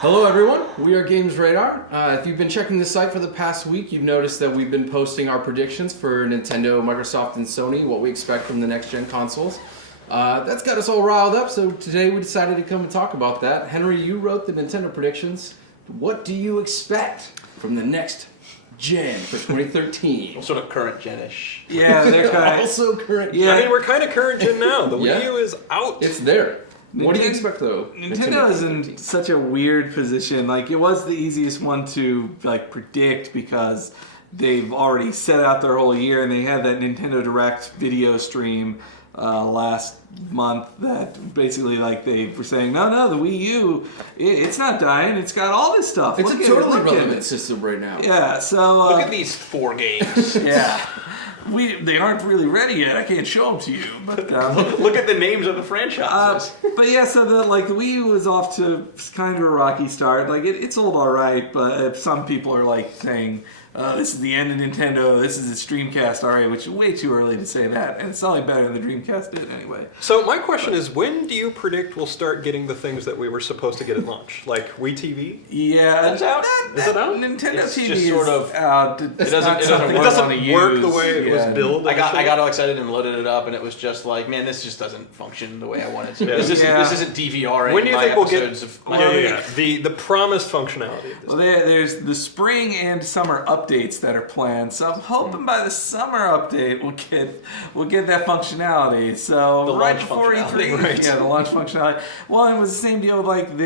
Hello everyone, we are Games Radar. If you've been checking the site for the past week, you've noticed that we've been posting our predictions for Nintendo, Microsoft, and Sony, what we expect from the next-gen consoles. That's got us all riled up, so today we decided to come and talk about that. Henry, you wrote the Nintendo predictions. What do you expect from the next gen for 2013? Well, sort of current gen-ish. Yeah, they're kind of... Also current gen. Yeah. I mean, we're kind of current gen now. The Wii U is out. It's there. What do you expect, though? Nintendo is in such a weird position. Like, it was the easiest one to, like, predict because they've already set out their whole year, and they had that Nintendo Direct video stream last month that basically, like, they were saying, no, the Wii U, it's not dying. It's got all this stuff. It's a totally relevant system right now. Yeah, so... Look at these 4 games. Yeah. They aren't really ready yet. I can't show them to you. But look at the names of the franchises. But yeah, so the Wii U was off to kind of a rocky start. Like it sold all right, but some people are like saying this is the end of Nintendo. This is its Dreamcast RA, which is way too early to say that, and it's selling better than the Dreamcast did anyway. So my question is, when do you predict we'll start getting the things that we were supposed to get at launch, like Wii TV? Yeah, That's out. Is it out? Nintendo It's TV just is sort of- out. It doesn't work the way it was billed. I got all excited and loaded it up, and it was just like, man, this just doesn't function the way I want it to. Yeah. This isn't DVRing. When do you my think we'll get episodes of my the promised functionality of this? Well, there's the spring and summer updates that are planned, so I'm hoping by the summer update we'll get that functionality. So The right launch before functionality, E3, right. yeah, the launch functionality. Well, it was the same deal with like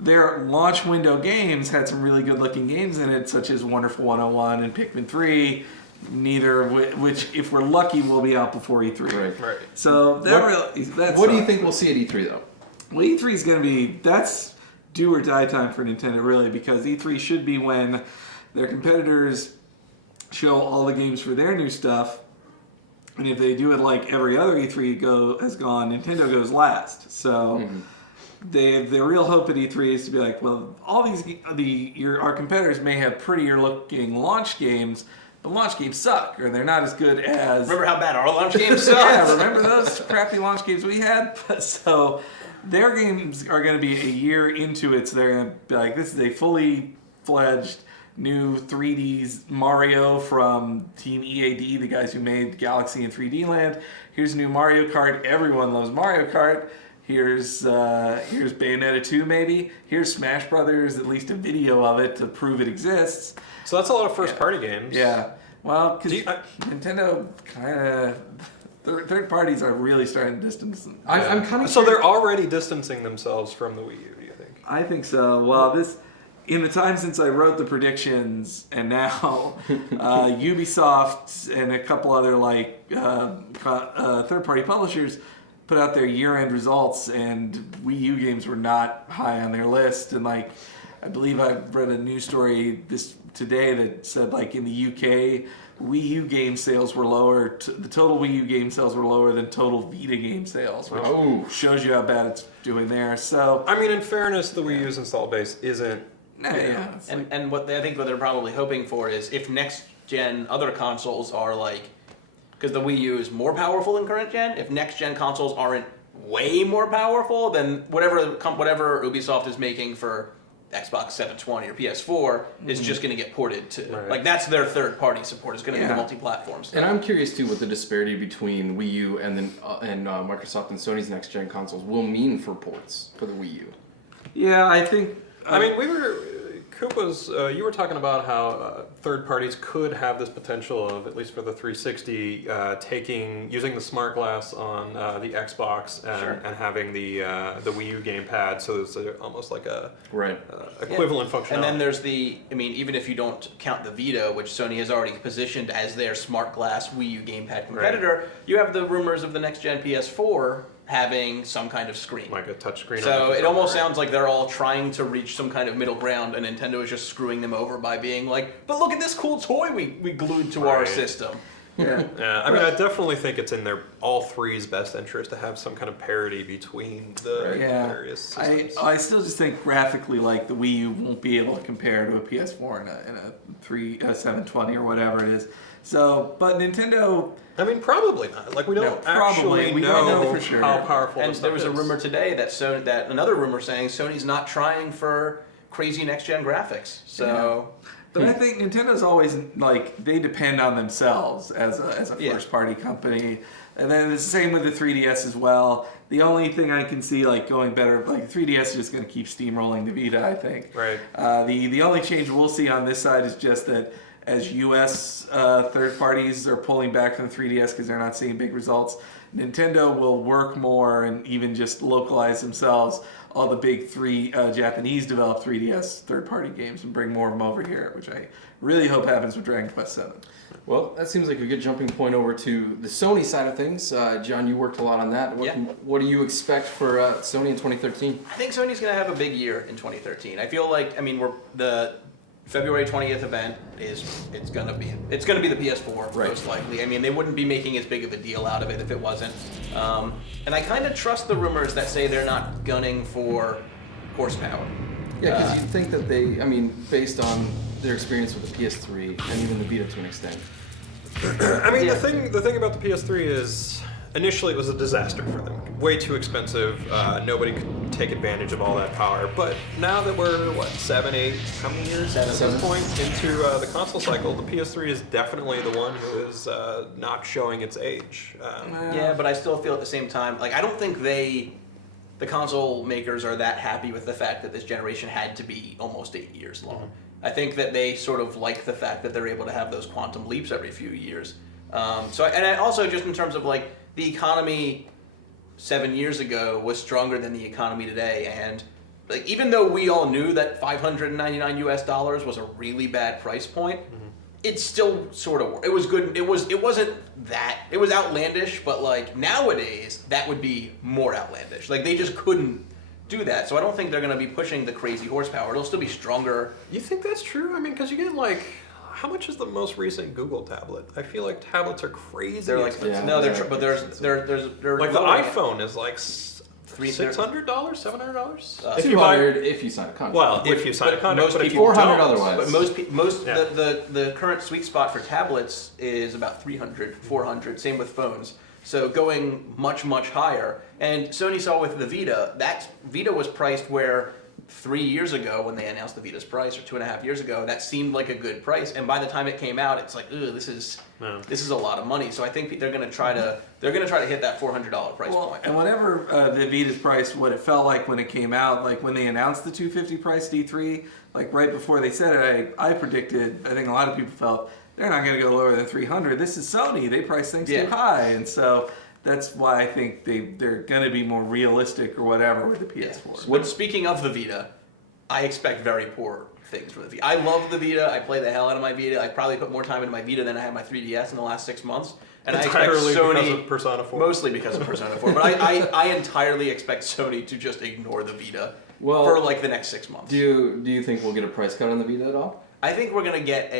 their launch window games had some really good looking games in it, such as Wonderful 101 and Pikmin 3. Neither of which, if we're lucky, will be out before E3. Right. So What do you think we'll see at E3 though? Well, E3 is going to be, that's do or die time for Nintendo, really, because E3 should be when their competitors show all the games for their new stuff, and if they do it like every other E3 has gone, Nintendo goes last. So the real hope at E3 is to be like, well, all our competitors may have prettier looking launch games, but launch games suck, or they're not as good as... Remember how bad our launch games sucked? Yeah, remember those crappy launch games we had? So their games are going to be a year into it, so they're going to be like, this is a fully fledged new 3D Mario from Team EAD, the guys who made Galaxy and 3D Land. Here's new Mario Kart. Everyone loves Mario Kart. Here's Bayonetta 2 maybe. Here's Smash Brothers, at least a video of it to prove it exists. So that's a lot of first-party games. Yeah. Well, because Nintendo kind of... Third parties are really starting to distance them. I'm kind of So they're already distancing themselves from the Wii U, do you think? I think so. Well, in the time since I wrote the predictions, and now Ubisoft and a couple other third-party publishers put out their year-end results, and Wii U games were not high on their list. And I believe I read a news story today that said in the UK, Wii U game sales were lower. The total Wii U game sales were lower than total Vita game sales, which shows you how bad it's doing there. So, I mean, in fairness, the Wii U's install base isn't. And what they're probably hoping for is if next gen other consoles are because the Wii U is more powerful than current gen. If next gen consoles aren't way more powerful, then whatever Ubisoft is making for Xbox 720 or PS4 is just going to get ported to that's their third party support is going to be the multi-platform stuff. And I'm curious too what the disparity between Wii U and Microsoft and Sony's next gen consoles will mean for ports for the Wii U. Yeah, I think. I mean, you were talking about how third parties could have this potential of, at least for the 360, using the smart glass on the Xbox and having the Wii U gamepad, so it's almost like a equivalent functionality. And then there's even if you don't count the Vita, which Sony has already positioned as their smart glass Wii U gamepad competitor, you have the rumors of the next gen PS4 having some kind of screen. Like a touch screen. So it almost sounds like they're all trying to reach some kind of middle ground, and Nintendo is just screwing them over by being like, but look at this cool toy we glued to our system. Yeah. I mean, I definitely think it's in all three's best interest to have some kind of parity between the various systems. I still just think graphically, the Wii U won't be able to compare to a PS4 in a 720 or whatever it is. So, but Nintendo... I mean, probably not. We don't actually know for sure how powerful And this there was stuff a is. rumor today that another rumor saying Sony's not trying for crazy next-gen graphics. So. But I think Nintendo's always like they depend on themselves as a first party company, and then it's the same with the 3DS as well. The only thing I can see like going better, like 3DS is just going to keep steamrolling the Vita, I think. Right. The only change we'll see on this side is just that as U.S. Third parties are pulling back from the 3DS because they're not seeing big results, Nintendo will work more and even just localize themselves all the big Japanese developed 3DS third-party games and bring more of them over here, which I really hope happens with Dragon Quest VII. Well, that seems like a good jumping point over to the Sony side of things. John, you worked a lot on that. What do you expect for Sony in 2013? I think Sony's going to have a big year in 2013. I feel like, the February 20th event it's going to be the PS4 most likely. I mean, they wouldn't be making as big of a deal out of it if it wasn't. And I kind of trust the rumors that say they're not gunning for horsepower. Yeah, because you'd think that they, based on their experience with the PS3 and even the Vita to an extent. The thing about the PS3 is initially it was a disaster for them. Way too expensive. Nobody could take advantage of all that power. But now that we're, how many years at this point into the console cycle, the PS3 is definitely the one who is not showing its age. Yeah, but I still feel at the same time, I don't think the console makers are that happy with the fact that this generation had to be almost 8 years long. Mm-hmm. I think that they sort of like the fact that they're able to have those quantum leaps every few years. And also just in terms of the economy 7 years ago was stronger than the economy today, and even though we all knew that $599 was a really bad price point, it still sort of it was good. It was outlandish, but nowadays that would be more outlandish. They just couldn't do that. So I don't think they're going to be pushing the crazy horsepower. It'll still be stronger. You think that's true? Because you get how much is the most recent Google tablet? I feel like tablets are crazy. They're expensive. but there's the iPhone is $600, $700. If you buy it, if you sign a contract. Well, if you sign a contract, most but people $400 otherwise. But the current sweet spot for tablets is about $300, $400. Same with phones. So going much, much higher. And Sony saw with the Vita, that Vita was priced where 3 years ago, when they announced the Vita's price, or 2.5 years ago, that seemed like a good price. And by the time it came out, it's this is a lot of money. So I think they're going to try to hit that $400 price point. And whenever the Vita's price, what it felt like when it came out, when they announced the $250 price D3, right before they said it, I predicted. I think a lot of people felt they're not going to go lower than $300. This is Sony. They price things too high, and so that's why I think they're going to be more realistic or whatever with the PS4. But speaking of the Vita, I expect very poor things from the Vita. I love the Vita. I play the hell out of my Vita. I probably put more time into my Vita than I have my 3DS in the last 6 months. And entirely I expect Sony, because of Persona 4. Mostly because of Persona 4. But I entirely expect Sony to just ignore the Vita for the next 6 months. Do you think we'll get a price cut on the Vita at all? I think we're going to get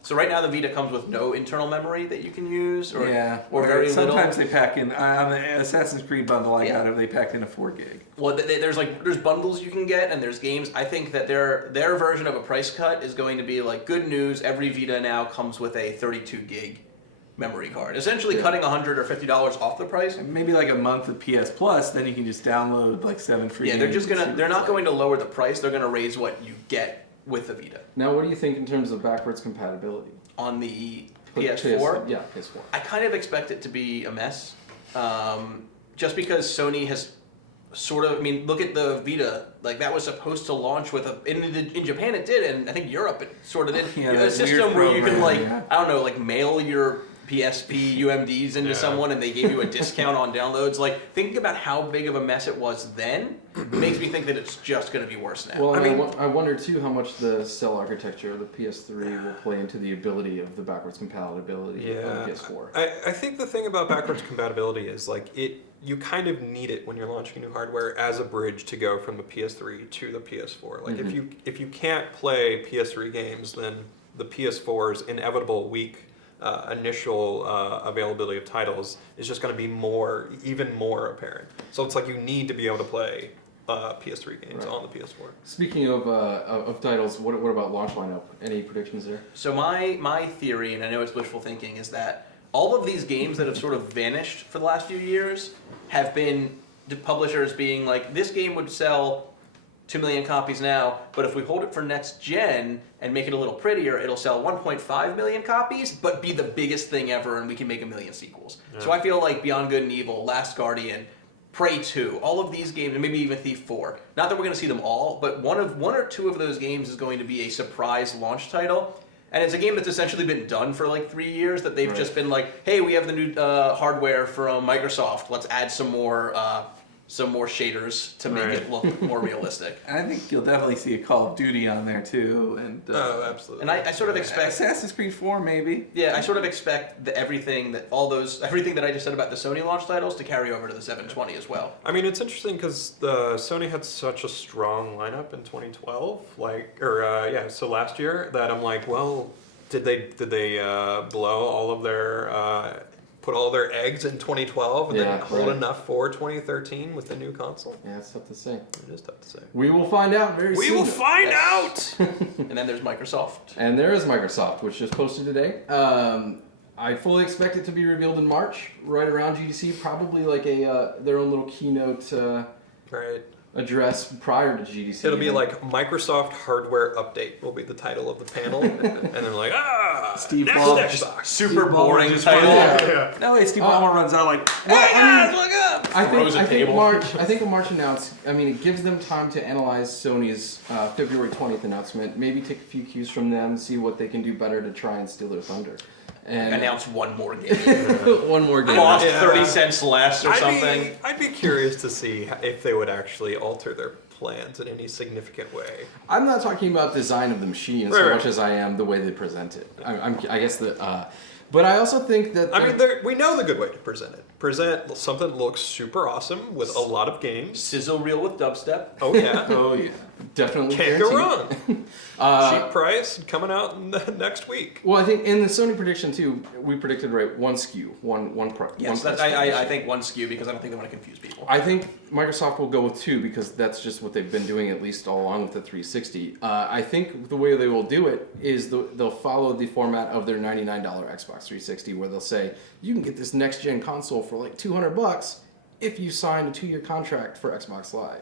so right now the Vita comes with no internal memory that you can use, or very little. Sometimes they pack in, on the Assassin's Creed bundle I got it, they packed in a 4 gig. Well, there's bundles you can get, and there's games. I think that their version of a price cut is going to be good news. Every Vita now comes with a 32 gig memory card, essentially cutting $100 or $50 off the price. And maybe a month of PS Plus, then you can just download 7 free games. They're not going to lower the price. They're going to raise what you get with the Vita. Now, what do you think in terms of backwards compatibility? On the PS4? Yeah, PS4. I kind of expect it to be a mess. Just because Sony has sort of, look at the Vita. That was supposed to launch with in Japan it did, and I think Europe it sort of did. A system where you can mail your PSP UMDs into someone and they gave you a discount on downloads. Thinking about how big of a mess it was then makes me think that it's just going to be worse now. Well, I wonder too how much the cell architecture of the PS3 will play into the ability of the backwards compatibility of the PS4. I think the thing about backwards compatibility is you kind of need it when you're launching new hardware as a bridge to go from the PS3 to the PS4. If you can't play PS3 games, then the PS4's inevitable weak initial availability of titles is just going to be even more apparent. So it's you need to be able to play PS3 games on the PS4. Speaking of titles, what about launch lineup? Any predictions there? So my theory, and I know it's wishful thinking, is that all of these games that have sort of vanished for the last few years have been the publishers being this game would sell 2 million copies now, but if we hold it for next gen and make it a little prettier, it'll sell 1.5 million copies, but be the biggest thing ever, and we can make a million sequels. Yeah. So I feel like Beyond Good and Evil, Last Guardian, Prey 2, all of these games, and maybe even Thief 4. Not that we're going to see them all, but one or two of those games is going to be a surprise launch title. And it's a game that's essentially been done for like 3 years, that they've just been like, hey, we have the new hardware from Microsoft, let's add some more shaders to make it look more realistic. And I think you'll definitely see a Call of Duty on there too. And oh, absolutely. And I sort of expect Assassin's Creed 4 maybe. Yeah, I sort of expect everything that I just said about the Sony launch titles to carry over to the 720 as well. I mean, it's interesting because the Sony had such a strong lineup in 2012, so last year, that I'm like, well, did they blow all of their put all their eggs in 2012 and then hold enough for 2013 with the new console? Yeah, it's tough to say. It is tough to say. We will find out very soon. We will find out! And then there's Microsoft. And there is Microsoft, which just posted today. I fully expect it to be revealed in March, right around GDC, probably like their own little keynote address prior to GDC. It'll be like Microsoft Hardware Update will be the title of the panel. And they're like, Steve next Ball, Xbox. Super boring title. Yeah. No way, Steve Ballmer runs out like, hey guys, look up! I think a March announce. I mean, it gives them time to analyze Sony's February 20th announcement. Maybe take a few cues from them, see what they can do better to try and steal their thunder. And announce one more game. One more game. Cost 30 cents less or something. I'd be curious to see if they would actually alter their plans in any significant way. I'm not talking about design of the machine much as I am the way they present it. I guess that. But I also think that... I mean, we know the good way to present it. Present something that looks super awesome with a lot of games. Sizzle reel with dubstep. Oh, yeah. Oh, yeah. Definitely Can't go wrong. Cheap price coming out next week. Well, I think in the Sony prediction, too, we predicted, one SKU, one price. Yes, I think one SKU because I don't think they want to confuse people. I think Microsoft will go with 2 because that's just what they've been doing, at least all along with the 360. I think the way they will do it is they'll follow the format of their $99 Xbox 360, where they'll say, you can get this next-gen console for like $200 if you sign a 2-year contract for Xbox Live.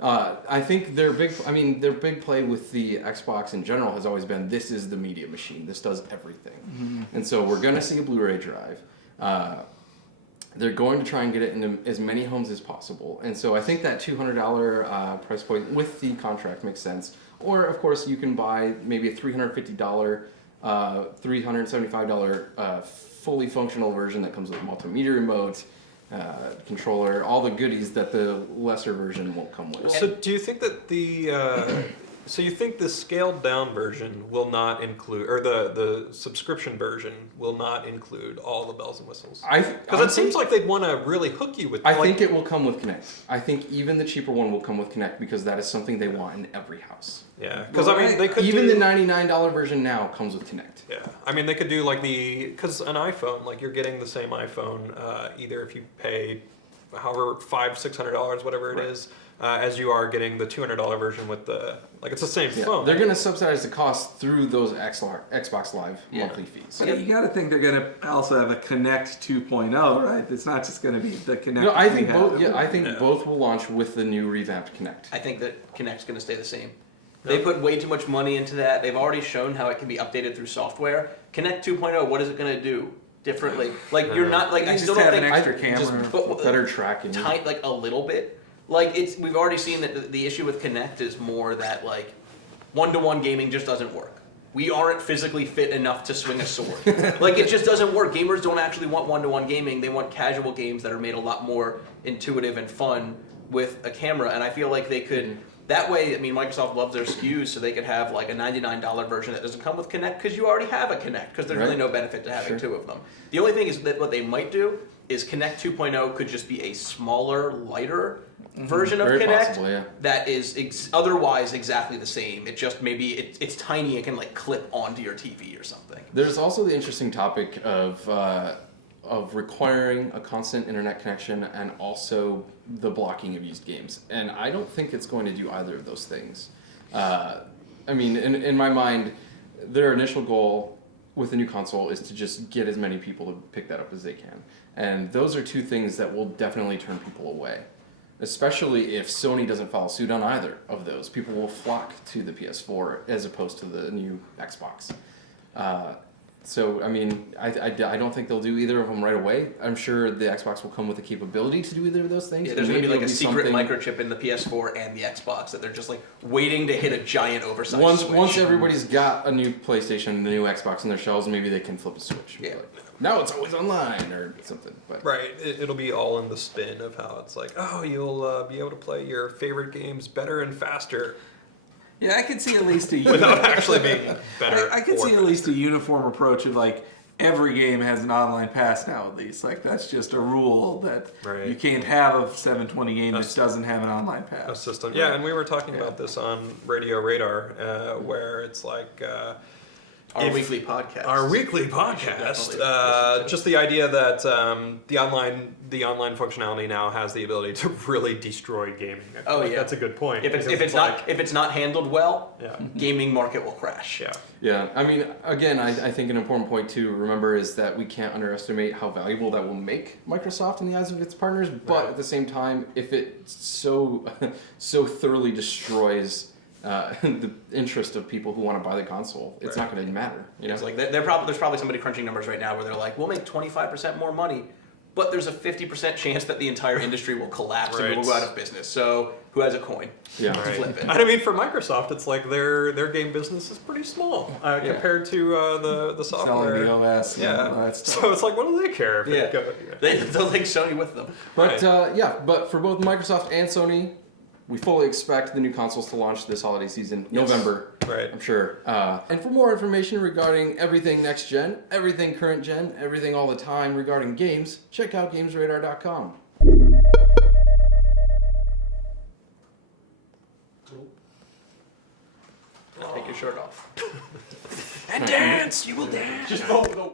Mm-hmm. I think their big play with the Xbox in general has always been, this is the media machine. This does everything. Mm-hmm. And so we're going to see a Blu-ray drive. They're going to try and get it into as many homes as possible. And so I think that $200 price point with the contract makes sense. Or, of course, you can buy maybe a $350, $375 fully functional version that comes with multimedia remote, controller, all the goodies that the lesser version won't come with. So do you think that the scaled down version will not include, or the subscription version will not include all the bells and whistles? Because it seems like they'd want to really hook you with. I think it will come with Kinect. I think even the cheaper one will come with Kinect because that is something they want in every house. Yeah, because they could even the $99 version now comes with Kinect. Yeah, I mean they could do because an iPhone, like you're getting the same iPhone either if you pay, however $500-600 whatever it is, as you are getting the $200 version with it's the same phone. They're going to subsidize the cost through those Xbox Live monthly fees. But you got to think they're going to also have a Kinect 2.0, right? It's not just going to be the Kinect. No, I think both. Yeah, I think both will launch with the new revamped Kinect. I think that Kinect's going to stay the same. They put way too much money into that. They've already shown how it can be updated through software. Kinect 2.0, what is it going to do differently? You're not I still don't think an extra camera, better tracking, tight a little bit. We've already seen that the issue with Kinect is more that one-to-one gaming just doesn't work. We aren't physically fit enough to swing a sword. It just doesn't work. Gamers don't actually want one-to-one gaming. They want casual games that are made a lot more intuitive and fun with a camera. And I feel like they could. That way, Microsoft loves their SKUs, so they could have a $99 version that doesn't come with Kinect because you already have a Kinect, because there's really no benefit to having two of them. The only thing is that what they might do is Kinect 2.0 could just be a smaller, lighter version of Very Kinect possible, that is otherwise exactly the same. It just maybe it's tiny and can clip onto your TV or something. There's also the interesting topic of requiring a constant internet connection and also the blocking of used games. And I don't think it's going to do either of those things. In my mind, their initial goal with the new console is to just get as many people to pick that up as they can. And those are two things that will definitely turn people away. especially if Sony doesn't follow suit on either of those. People will flock to the PS4 as opposed to the new Xbox. So, I mean, I don't think they'll do either of them right away. I'm sure the Xbox will come with the capability to do either of those things. Yeah, there's going to be like a secret something... microchip in the PS4 and the Xbox that they're just like waiting to hit a giant oversized switch. Once everybody's got a new PlayStation and the new Xbox on their shelves, maybe they can flip a switch. Yeah. Like, now it's always online or something. But. Right, it'll be all in the spin of how it's like, oh, you'll be able to play your favorite games better and faster. Yeah, I could see at least without actually being better. I could see at faster. least a uniform approach of like every game has an online pass now. At least like that's just a rule that you can't have a 720 game that doesn't have an online pass. A system, yeah. And we were talking about this on Radio Radar, where it's like. Our weekly podcast. Our weekly podcast. Just the idea that the online functionality now has the ability to really destroy gaming. That's a good point. If it's not handled well, gaming market will crash. Yeah. I mean, again, I think an important point to remember is that we can't underestimate how valuable that will make Microsoft in the eyes of its partners. But at the same time, if it so thoroughly destroys the interest of people who want to buy the console, it's not going to matter. You know, it's like there's probably somebody crunching numbers right now where they're like, we'll make 25% more money, but there's a 50% chance that the entire industry will collapse and we'll go out of business. So who has a coin? Yeah, to flip it. And I mean, for Microsoft, it's like their game business is pretty small compared to the software. Selling the OS. So it's like, what do they care? If they'll take Sony with them. But but for both Microsoft and Sony, we fully expect the new consoles to launch this holiday season, November, I'm sure. And for more information regarding everything next gen, everything current gen, everything all the time regarding games, check out GamesRadar.com. Take your shirt off. And dance! You will dance! Just vote with a